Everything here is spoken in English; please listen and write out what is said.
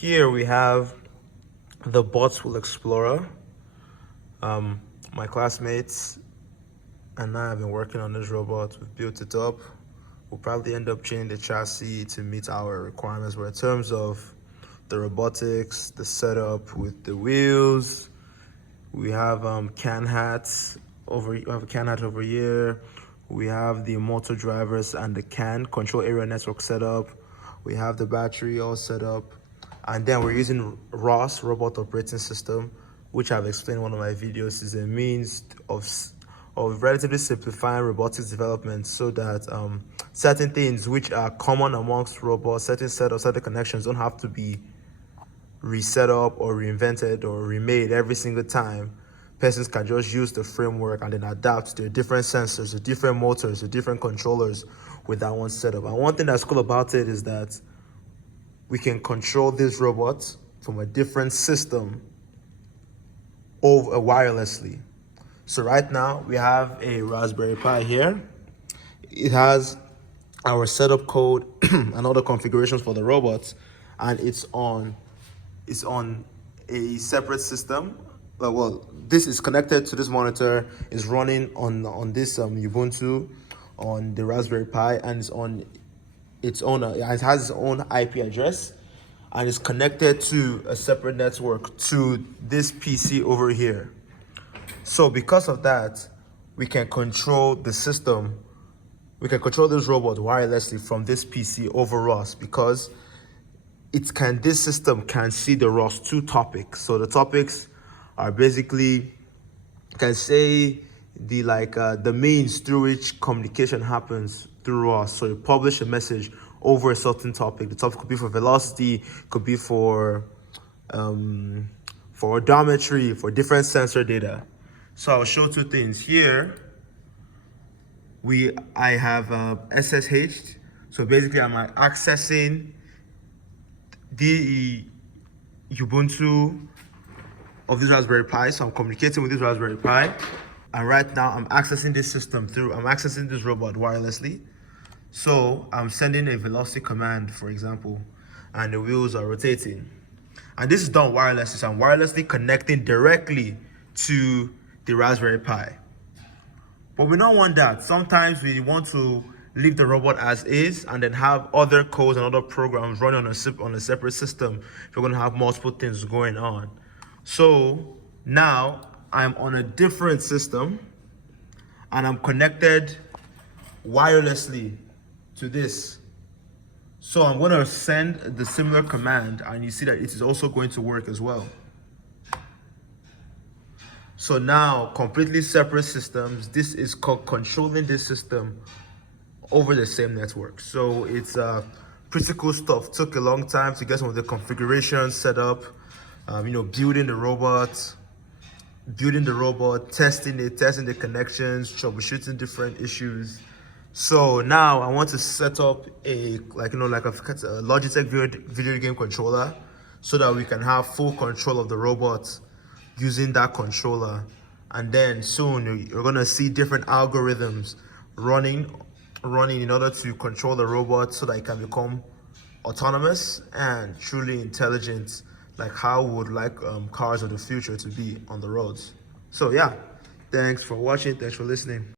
Here we have the Botswell Explorer. My classmates and I have been working on this robot. We've built it up. We'll probably end up changing the chassis to meet our requirements. But in terms of the robotics, the setup with the wheels, we have can hats over. We have a can hat over here. We have the motor drivers and the CAN control area network setup. We have the battery all set up, and then we're using ROS, Robot Operating System, which I've explained in one of my videos, is a means of relatively simplifying robotics development so that certain things which are common amongst robots, certain setups, certain connections don't have to be reset up or reinvented or remade every single time. Persons can just use the framework and then adapt to different sensors, to different motors, to different controllers with that one setup. And one thing that's cool about it is that we can control this robot from a different system over wirelessly. So right now we have a Raspberry Pi here. It has our setup code and all the configurations for the robots, and it's on a separate system. Well, this is connected to this monitor, is running on this Ubuntu on the Raspberry Pi, and it's on its own. It has its own IP address, and it's connected to a separate network to this PC over here. So because of that, we can control the system. We can control this robot wirelessly from this PC over ROS, because this system can see the ROS2 topics. So the topics are basically, can say the means through which communication happens through ROS. So you publish a message over a certain topic. The topic could be for velocity, could be for odometry, for different sensor data. So I'll show two things here. I have SSH. So basically I'm accessing the Ubuntu of this Raspberry Pi. So I'm communicating with this Raspberry Pi. And right now I'm accessing this system I'm accessing this robot wirelessly. So I'm sending a velocity command, for example, and the wheels are rotating. And this is done wirelessly. So I'm wirelessly connecting directly to the Raspberry Pi. But we don't want that. Sometimes we want to leave the robot as is and then have other codes and other programs running on a separate system if you're going to have multiple things going on. So now I'm on a different system and I'm connected wirelessly to this. So I'm going to send the similar command, and you see that it is also going to work as well. So now, completely separate systems. This is controlling this system over the same network. So it's pretty cool stuff. Took a long time to get some of the configurations set up. Building the robot, testing the connections, troubleshooting different issues. So now I want to set up a Logitech video game controller so that we can have full control of the robot using that controller. And then soon you're gonna see different algorithms running in order to control the robot so that it can become autonomous and truly intelligent, like how we would like cars of the future to be on the roads. So yeah, thanks for watching, thanks for listening.